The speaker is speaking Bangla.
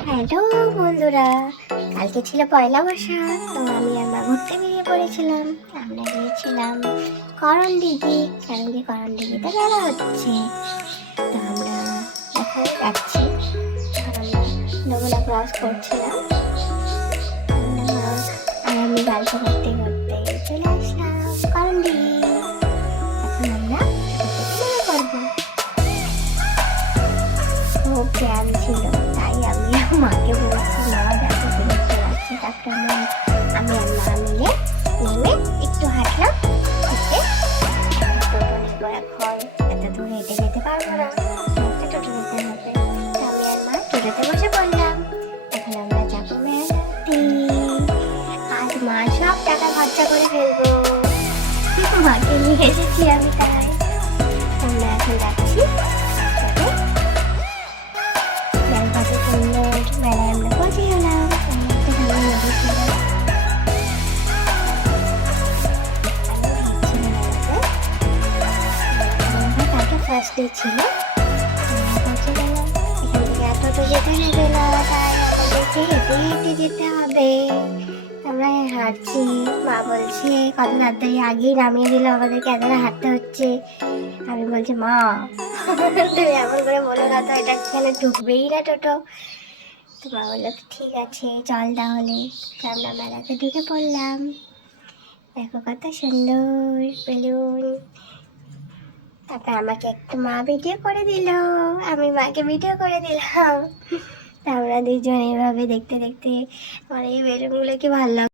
হ্যালো বন্ধুরা, কালকে ছিল পয়লা বৈশাখ। তো আমি আর মা ঘুরতে বেরিয়ে পড়েছিলাম। আমরা গিয়েছিলাম করণ দিঘি, কারণ কি করণ দিঘিতে মেলা হচ্ছে। তো আমরা এখন যাচ্ছি, আমরা নমুনা ক্রস করছিলাম। আর আমি গল্প করতে করতে চলে আসলাম করণ দিঘি। এখন আমরা বেরিয়ে পড়বো। খুব জ্যাম ছিল, তাই আমি মাকে বলছি, মা দেখো বিরক্ত লাগছে। তারপরে আমি আর মা মিলে নেমে একটু হাঁটলাম। হেঁটে টোটো নেবো, এখন এত দূর হেঁটে যেতে পারবো না, একটা টোটো নিতে হবে। তো আমি আর মা টোটোতে বসে পড়লাম। এখন আমরা যাবো মেলাতে। আজ মা সব টাকা খরচা করে ফেলবো, মাকে নিয়ে এসেছি আমি, তাই আমরা এখন যাচ্ছি। চারপাশে সুন্দর, মেলায় আমরা পৌঁছে গেলাম। একটা সামনে নদী ছিল, কালকে ফার্স্ট ডে ছিল। পৌঁছে গেলাম, এখান থেকে আর টোটো যেতে হবে না, তাই আমাদেরকে হেঁটে হেঁটে যেতে হবে। আমরা হাঁটছি, মা বলছে কত তাড়াতাড়ি আগেই নামিয়ে দিল আমাদেরকে, এতটা হাঁটতে হচ্ছে। আমি বলছি মা তুমি এমন করে বলো না তো, এটা এখানে ঢুকবেই না টোটো। তো মা বললো ঠিক আছে চল তাহলে। তো আমরা মেলাতে ঢুকে পড়লাম। দেখো কত সুন্দর বেলুন। তারপর আমাকে একটা মা ভিডিও করে দিল, আমি মাকে ভিডিও করে দিলাম। তা আমরা দুজন এইভাবে দেখতে দেখতে, আমার এই বেলুনগুলো কি ভালো